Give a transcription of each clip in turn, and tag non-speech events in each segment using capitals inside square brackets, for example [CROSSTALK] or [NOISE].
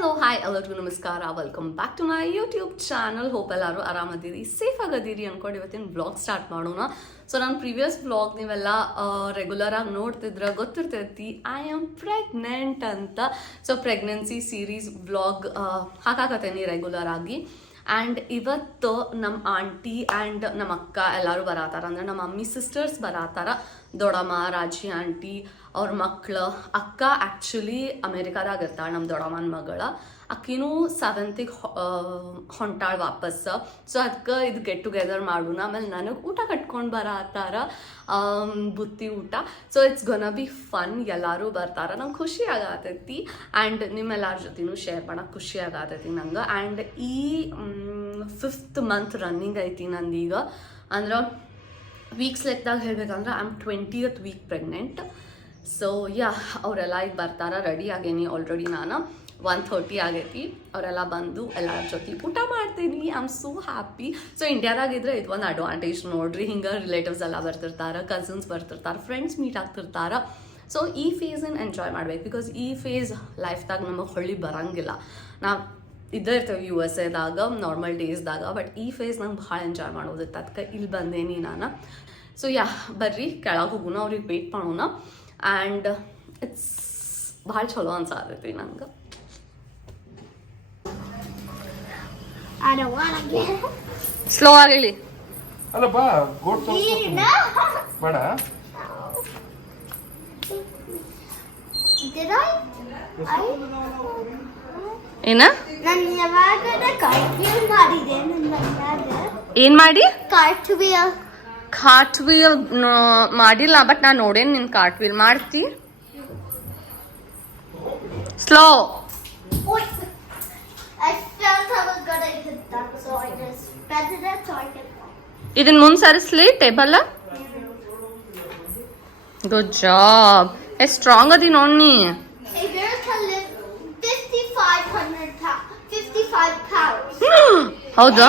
Hello hi ಎಲ್ಲರಿಗೂ ನಮಸ್ಕಾರ. Welcome back to my YouTube channel hope ಎಲ್ಲರೂ ಆರಾಮದಿರಿ. ಸೇಫ್ ಆಗದಿರಿ ಅನ್ಕೊಂಡು ಇವತ್ತಿನ ಬ್ಲಾಗ್ ಸ್ಟಾರ್ಟ್ ಮಾಡೋಣ. ಸೊ ನಾನು ಪ್ರಿವಿಯಸ್ ಬ್ಲಾಗ್ ನೀವೆಲ್ಲ ರೆಗ್ಯುಲರ್ ಆಗಿ ನೋಡ್ತಿದ್ರೆ, ಗೊತ್ತಿರ್ತೈತಿ. ಐ ಆಮ್ ಪ್ರೆಗ್ನೆಂಟ್ ಅಂತ. ಸೊ ಪ್ರೆಗ್ನೆನ್ಸಿ ಸೀರೀಸ್ ಬ್ಲಾಗ್ ಹಾಕಾಕತ್ತೇನಿ ರೆಗ್ಯುಲರ್ ಆಗಿ. ಆ್ಯಂಡ್ ಇವತ್ತು ನಮ್ಮ ಆಂಟಿ ಆ್ಯಂಡ್ ನಮ್ಮ ಅಕ್ಕ ಎಲ್ಲರೂ ಬರತ್ತಾರ. ಅಂದ್ರೆ ನಮ್ಮ ಮಮ್ಮಿ ಸಿಸ್ಟರ್ಸ್ ಬರತ್ತಾರ. ದೊಡ್ಡಮ್ಮ, ರಾಜಿ ಆಂಟಿ ಅವ್ರ ಮಕ್ಕಳು ಅಕ್ಕ ಆ್ಯಕ್ಚುಲಿ ಅಮೇರಿಕಾದಾಗ ಇರ್ತಾಳೆ ನಮ್ಮ ದೊಡ್ಡಮ್ಮನ ಮಗಳ. ಅಕ್ಕಿನೂ ಸೆವೆಂತಿಗೆ ಹೊಂಟಾಳ ವಾಪಸ್. ಸೊ ಅದಕ್ಕೆ ಇದು ಗೆಟ್ ಟುಗೆದರ್ ಮಾಡೋಣ. ಆಮೇಲೆ ನನಗೆ ಊಟ ಕಟ್ಕೊಂಡು ಬರತ್ತಾರ ಬುತ್ತಿ ಊಟ. So it's gonna be fun ಎಲ್ಲರೂ ಬರ್ತಾರ. ನಂಗೆ ಖುಷಿ ಆಗತೈತಿ. ಆ್ಯಂಡ್ ನಿಮ್ಮೆಲ್ಲರ ಜೊತೆನೂ ಶೇರ್ ಮಾಡೋಕೆ ಖುಷಿ ಆಗತೈತಿ ನಂಗೆ. ಆ್ಯಂಡ್ ಈ ಫಿಫ್ತ್ ಮಂತ್ ರನ್ನಿಂಗ್ ಐತಿ ನಂದೀಗ. ಅಂದ್ರೆ ವೀಕ್ಸ್ ಲೆಕ್ಕದಾಗ ಹೇಳ್ಬೇಕಂದ್ರೆ I am twentieth week pregnant so yeah ಅವರೆಲ್ಲ ಈಗ ಬರ್ತಾರ ರೆಡಿ ಆಗೇನಿ ಆಲ್ರೆಡಿ ನಾನು. ಒನ್ ಥರ್ಟಿ ಆಗೈತಿ. ಅವರೆಲ್ಲ ಬಂದು ಎಲ್ಲರ ಜೊತೆ ಊಟ ಮಾಡ್ತೀನಿ. I am so happy so ಇಂಡಿಯಾದಾಗಿದ್ರೆ ಇದು ಒಂದು ಅಡ್ವಾಂಟೇಜ್ ನೋಡ್ರಿ. ಹಿಂಗೆ ರಿಲೇಟಿವ್ಸ್ ಎಲ್ಲ ಬರ್ತಿರ್ತಾರೆ ಕಸಿನ್ಸ್ ಬರ್ತಿರ್ತಾರೆ ಫ್ರೆಂಡ್ಸ್ ಮೀಟ್ ಆಗ್ತಿರ್ತಾರೆ. ಸೊ ಈ ಫೇಸನ್ನು ಎಂಜಾಯ್ ಮಾಡ್ಬೇಕು? ಬಿಕಾಸ್ ಈ ಫೇಸ್ ಲೈಫ್ದಾಗ ನಮಗೆ ಹೊಳ್ಳಿ ಬರಂಗಿಲ್ಲ. ನಾವು ಇದ್ದೇ ಇರ್ತೇವೆ ಯು ಎಸ್ ಎದಾಗ ನಾರ್ಮಲ್ ಡೇಸ್ದಾಗ ಬಟ್ ಈ ಫೇಸ್ ನಂಗೆ ಭಾಳ ಎಂಜಾಯ್ ಮಾಡೋದಿತ್ತು. ಅದಕ್ಕೆ ಇಲ್ಲಿ ಬಂದೇನಿ ನಾನು. ಸೊ ಯಾ ಬರ್ರಿ. ಕೆಳಗೆ ಹೋಗೋಣ ಅವ್ರಿಗೆ ವೇಟ್ ಮಾಡೋಣ. ಆ್ಯಂಡ್ ಇಟ್ಸ್ ಭಾಳ ಚಲೋ ಅನ್ಸಾತೈತಿ ನಂಗೆ. ಸ್ಲೋ ಆಗಲಿ. ಅಲ್ಲ ಬಾ ಗೋಟ್. ಬೇಡ. Did I? I? ಏನ? ಏನು ಮಾಡಿ? ಕಾಟ್ ವೀಲ್ ಮಾಡಿಲ್ಲ ಬಟ್ ನಾ ನೋಡೇನ್ ನಿನ್ ಕಾಟ್ ವೀಲ್ ಮಾಡ್ತಿ ಸ್ಲೋ ಇದನ್ ಮುಂದ್ ಸರಿಸ್ಲಿ ಟೇಬಲ್ ಗುಡ್ ಜಾಬ್ ಎಷ್ಟ್ ಸ್ಟ್ರಾಂಗ್ ಅದಿ ನೋಡಿ ಹೌದಾ?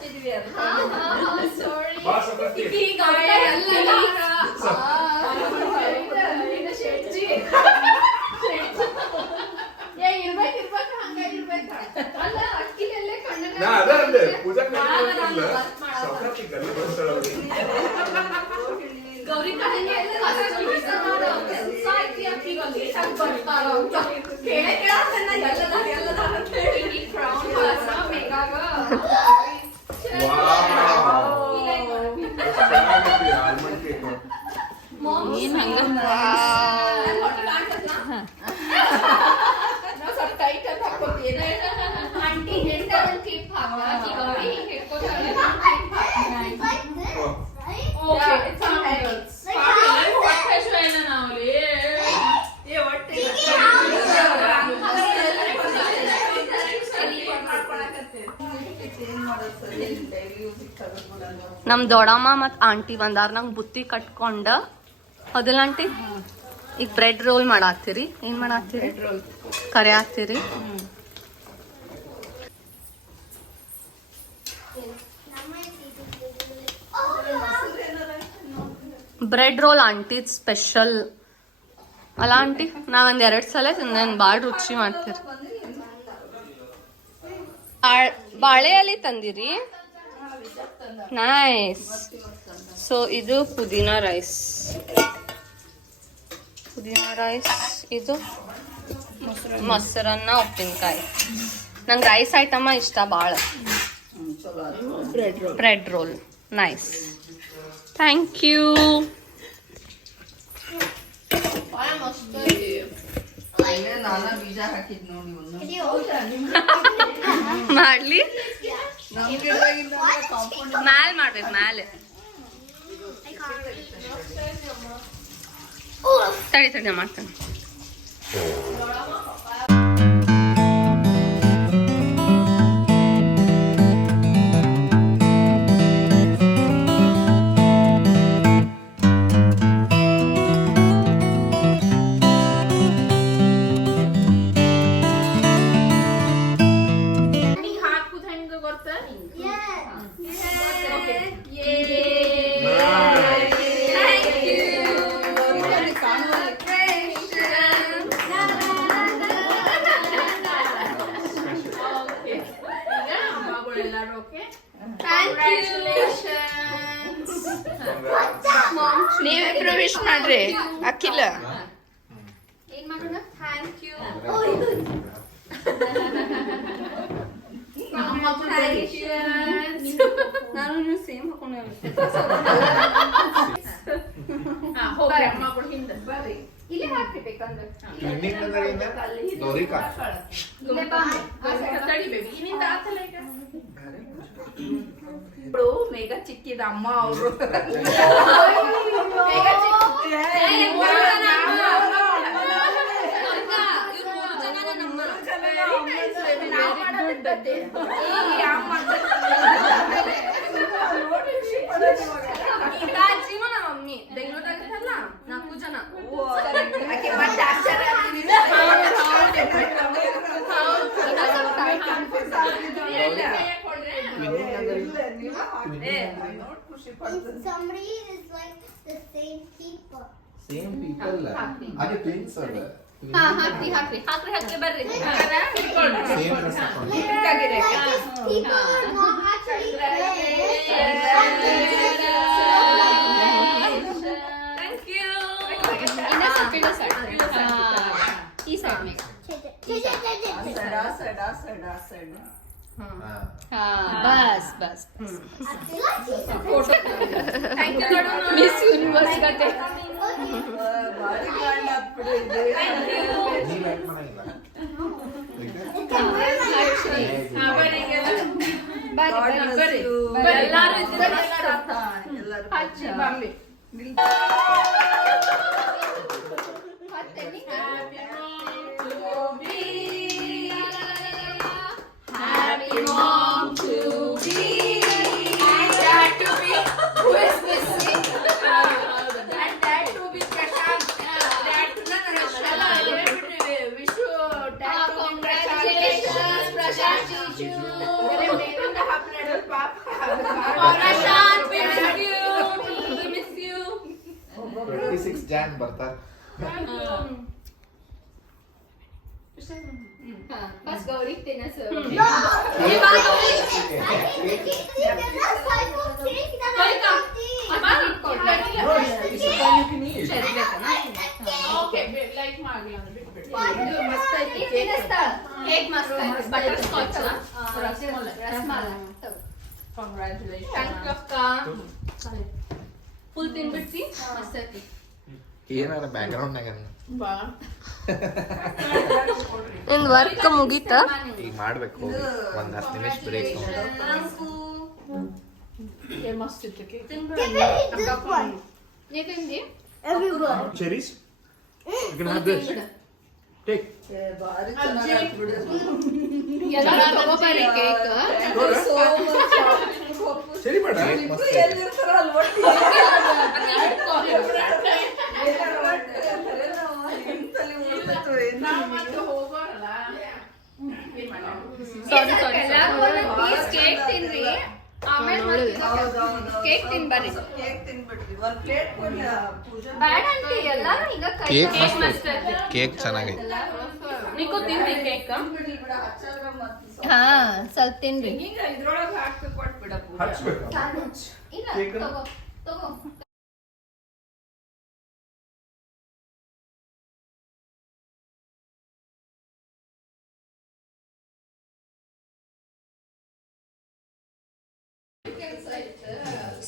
Thank you! ಬಾ ಸಕತ್ತಿ ನಾ ಅದ ಅಂದೆ ಪೂಜಾ ಸಕತ್ತಿ ಗಲ್ಲಿ ಬರ್ತಾಳ ಆಲ್ಮಂಡ್ ನಮ್ ದೊಡಮ್ಮ ಮತ್ ಆಂಟಿ ಬಂದಾರ ನಂಗೆ ಬುತ್ತಿ ಕಟ್ಕೊಂಡ. ಹೌದಿಲ್ಲ ಆಂಟಿ ಈಗ ಬ್ರೆಡ್ ರೋಲ್ ಮಾಡಾತ್ತೀರಿ. ಏನ್ ಮಾಡಾತ್ತೀರಿ? ಕರೆ ಹಾಕ್ತಿರಿ ಬ್ರೆಡ್ ರೋಲ್ ಆಂಟಿ ಸ್ಪೆಷಲ್. ಅಲ್ಲ ಆಂಟಿ ನಾವೊಂದ್ ಎರಡ್ ಸಲ ತಿಂದೇನ್ ಭಾಳ ರುಚಿ ಮಾಡ್ತೀರಿ. ಬಾಳ್- ಬಾಳೆ ಎಲೆ ತಂದಿರಿ? ನೈಸ್ ಸೊ ಇದು ಪುದೀನ ರೈಸ್ ಪುದೀನ ರೈಸ್ ಇದು ಮೊಸರನ್ನ ಉಪ್ಪಿನಕಾಯಿ. ನಂಗೆ ರೈಸ್ ಐಟಮ್ಮ ಇಷ್ಟ ಭಾಳ bread roll nice thank you ಮಾಡಲಿ? ಮ್ಯಾಲ್ ಮಾಡ್ಬೇಕು ಮ್ಯಾಲೆ. ಸರಿ ನಾ ಮಾಡ್ತೇನೆ. ಇನ್ನಿಂದ ಆತಲ್ಲ ಈಗ ಇಬ್ರು ಮೇಘ ಚಿಕ್ಕಿದ ಅಮ್ಮ ಅವರು ನಮ್ಮ ಮಮ್ಮಿ ಬೆಂಗಳೂರಾಗಲ್ಲ ನಾಲ್ಕು ಜನ. ಸೇಮ್ ಪೀಪಲ್ ಅದೇ ಟ್ವಿನ್ಸ್ ಅಲ್ಲ ಹಾ ಹಾಕ್ರಿ ಹಾಕ್ರಿ ಹಾಕ್ರಿ ಹಾಕ್ರಿ ಬರ್ರಿ ಸೇಮ್ ಯೂನಿವರ್ಸ್ ಗತೆ ಭಾರಿ ಗ್ರ್ಯಾಂಡ್ ಆಗ್ಬಿಡು ಇದು. ನೀವ್ ಯಾಕೆ ಮಾಡಂಗಿಲ್ಲ God bless you. ಎಲ್ಲಾರು ಇದ್ದೀರ? ಹಾ, ಎಲ್ಲರೂ ಹಚ್ಚಿ Bombay Happy mom to be and dad to be who is missing and dad to be Prashant dad to be Prashant wish you dad to be congratulations Prashant teacher ಮೇಲಿಂದ ಹಾಕ್ಬಿಡು ಪಾಪ Prashant we miss you we miss you twenty six Jan ಬರ್ತಾರೆ cake ಮಸ್ತ್ butterscotch thank you ಅಕ್ಕ. Full ತಿನ್ಬಿಡ್ತಿ? ಮಸ್ತ್ ಐತಿ. ಏನಾರ background ನಿಂದು ವರ್ಕ್ ಮುಗೀತಾ? ಈಗ ಮಾಡ್ಬೇಕು ಒಂದ್ ಹತ್ತು ನಿಮಿಷ ಬ್ರೇಕ್ ಮಸ್ತ್ ಇತ್ತು cake. Cherries can have this take ಏ, ಭಾರಿ ಚೆನ್ನಾಗಿ ಆಗ್ಬಿಡು. ಎಲ್ಲ ತಗೋಬರ್ರಿ ಕೇಕ್ So much hope. ಸರಿ ಬೇಡ ಇಬ್ರು ಎಲ್ಲಿರ್ತಾರೋ ಅಲ್ಲಿ ಒಟ್ಟಿಗೆ ಏನಾರ ಒಟ್ಟು ತಲೆನೋವು, ಹಿಂತಲ್ಲಿ ಉಳ್ದೈತೋ ಏನೋ. ನಾವು ಮತ್ತೆ ಹೋಗೋರಲ್ಲ ಏನ್ ಮಾಡೋಣ ಸಾರಿ ಸಾರಿ ಪೀಸ್ ಕೇಕ್ ತಿನ್ರಿ ಆಮೇಲೆ ಹೌದೌದು. ಕೇಕ್ ತಿನ್ಬರ್ರಿ ಕೇಕ್ ತಿನ್ಬಿಡ್ರಿ ಒಂದ್ ಪ್ಲೇಟ್ ಕೊಡಿ ಆ ಪೂಜಾ ಬ್ಯಾಡ ಆಂಟಿ ಎಲ್ಲಾರು ಈಗ ಕೈ ಕೇಕ್ ಕೇಕ್ ಮಸ್ತ್ ಮಸ್ತ್. ಐತಿ ಕೇಕ್ ಚೆನ್ನಾಗೈತೆ. ಕೇಕ್. ಹಾ ಸ್ವಲ್ಪ ತಿನ್ರಿ. ಈಗ ಇದ್ರೊಳಗೆ ಹಾಕಿ ಕೊಟ್ಬಿಡ ಇಲ್ಲ ತಗೋ ತಗೋ.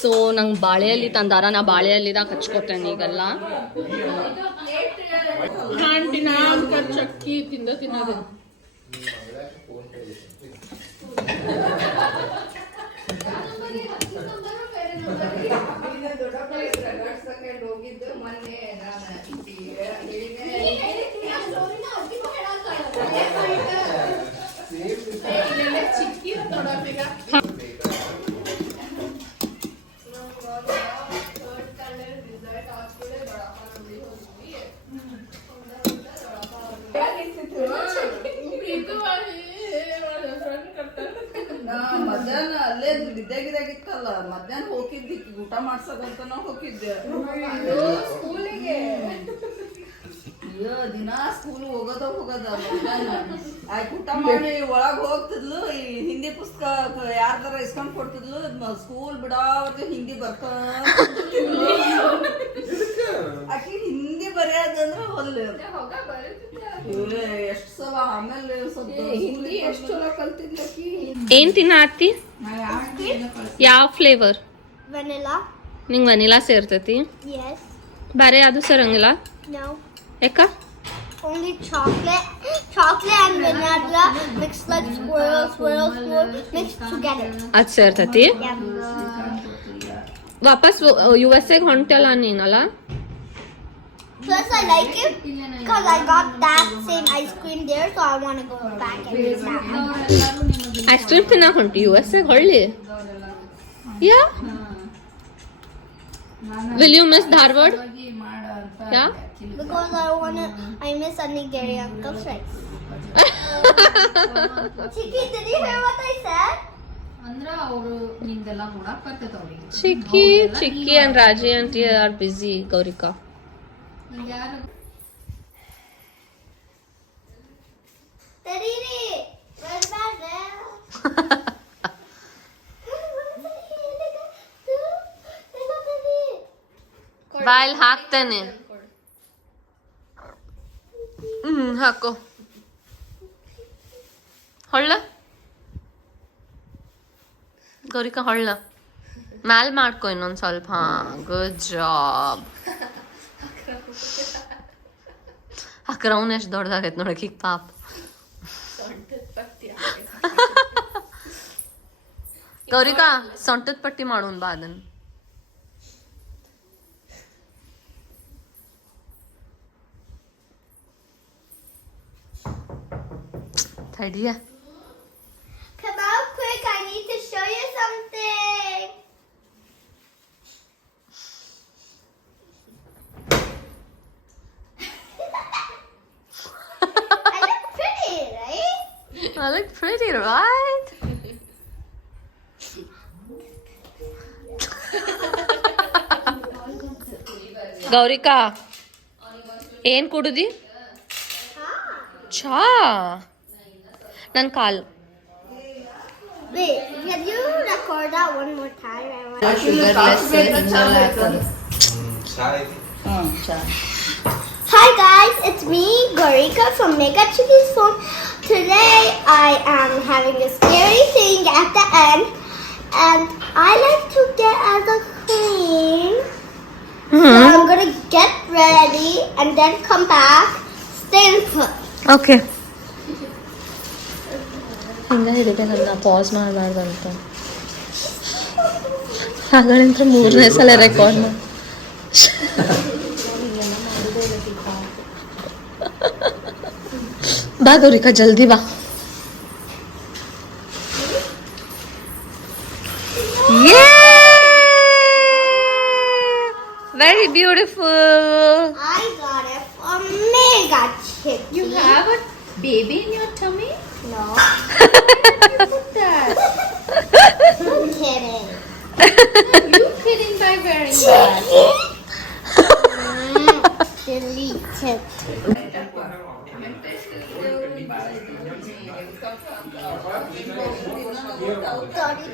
ಸೊ ನಂಗೆ ಬಾಳೆಯಲ್ಲಿ ತಂದಾರ ನಾ ಬಾಳೆಯಲ್ಲಿದಾಗ ಹಚ್ಕೋತೇನೆ ಈಗೆಲ್ಲ. ಚಕ್ಕಿ ತಿಂದ ತಿನ್ನೋದು. ಊಟ ಊಟ ನಾವು ಹೋಗಿದ್ದೆ. ಸ್ಕೂಲಿಗೆ. ಅಯ್ಯೋ ದಿನ ಸ್ಕೂಲ್ ಹೋಗೋದ ಹೋಗೋದ ಆಯ್ತು ಊಟ ಮಾಡಿ ಒಳಗ್ ಹೋಗ್ತಿದ್ಲು ಈ ಹಿಂದಿ ಪುಸ್ತಕ ಯಾರ್ದಾರ ಇಸ್ಕೊಂಡ್ ಕೊಡ್ತಿದ್ಲು ಸ್ಕೂಲ್ ಬಿಡಾವರ್ದು ಹಿಂದಿ ಬರ್ತಿದ್ಲು ಆಕಿ ಹಿಂದಿ ಬರೆಯೋದಂದ್ರೆ ಹೊಲ್ಲೆ. ಎಷ್ಟು ಸಲ ಆಮೇಲೆ ಸ್ವಲ್ಪ ಹಿಂದಿ ಎಷ್ಟು ಸಲ ಕಲ್ತಿದ್ಲಕ್ಕಿ ಏನ್ ತಿನ್ನಾತಿ ಯಾವ ಫ್ಲೇವರ್ Vanilla? ನಿಂಗೆ ವನಿಲಾ ಸೇರ್ತೈತಿ Yes. ಬೇರೆ ಯಾವುದು ಸೇರಂಗಿಲ್ಲ No. ಯಾಕ Only chocolate. Chocolate and vanilla mixed like swirl, swirl, swirl, mixed together. ಅದು ಸೇರ್ತೈತಿ Yeah. ವಾಪಸ್ ಯು ಎಸ್ ಎಗೆ ಹೊಂಟಲ್ಲ ನೀನಲ್ಲ Plus, I like it because I got that same ice cream there, so I want to go back and do that. Ice cream ತಿನ್ನಕ್ ಹೊಂಟಿ U S ಎಗೆ ಹೊಳ್ಳಿ ಯಾ Will you miss Dharwad? Yeah? Because I wanna, I miss Anigiri uncle's rice. Chicky, did you hear what I said? Chicky, Chicky and Raji auntie are busy, Gaurika. ಬಾಯಲ್ಲಿ ಹಾಕ್ತೇನೆ. ಹ್ಮ್ ಹಾಕೋ. ಹೊಳ್ಳ? ಗೌರಿಕಾ ಹೊಳ್ಳ. ಮ್ಯಾಲ್ ಮಾಡ್ಕೊ ಇನ್ನೊಂದು ಸ್ವಲ್ಪ. ಹಾ ಗುಡ್ ಜಾಬ್ ಆ ಕ್ರೌನ್ ಎಷ್ಟು ದೊಡ್ಡದಾಗೈತೆ ನೋಡಕ್ಕೆ ಈಗ ಪಾಪ. ಗೌರಿಕಾ ಸೊಂಟದ ಪಟ್ಟಿ ಮಾಡೋನ್ ಬಾ ಅದನ್ನ ತಡಿಯ Come out quick, I need to show you something. [LAUGHS] I look pretty, right? I look pretty, right? [LAUGHS] ಗೌರಿಕಾ ಏನ್ ಕುಡುದಿ ಚಾ ನನ್ ಕಾಲ್ Wait, can you record that one more time? I want ಹ್ಮ್ ಚಾ Hi guys, it's me, Gorika from Mega Chicky's phone. Today I am having a scary thing at the end, and I like to get as a queen. So I'm gonna get ready and then come back, stay and put. Okay ಹಿಂಗ ನನ್ನ pass ಮಾಡಬಾರ್ದಂತ. ಹಾಗಳಿಂದ ಮೂರನೇ ಸಲ record ಮಾಡಿ. [LAUGHS] ಬಾ ಗೌರಿಕಾ ಜಲ್ದಿ ಬಾ. baby in your tummy? No. Where [LAUGHS] you put that? I'm kidding. Are you kidding by wearing that? Mm, deleted. Sorry,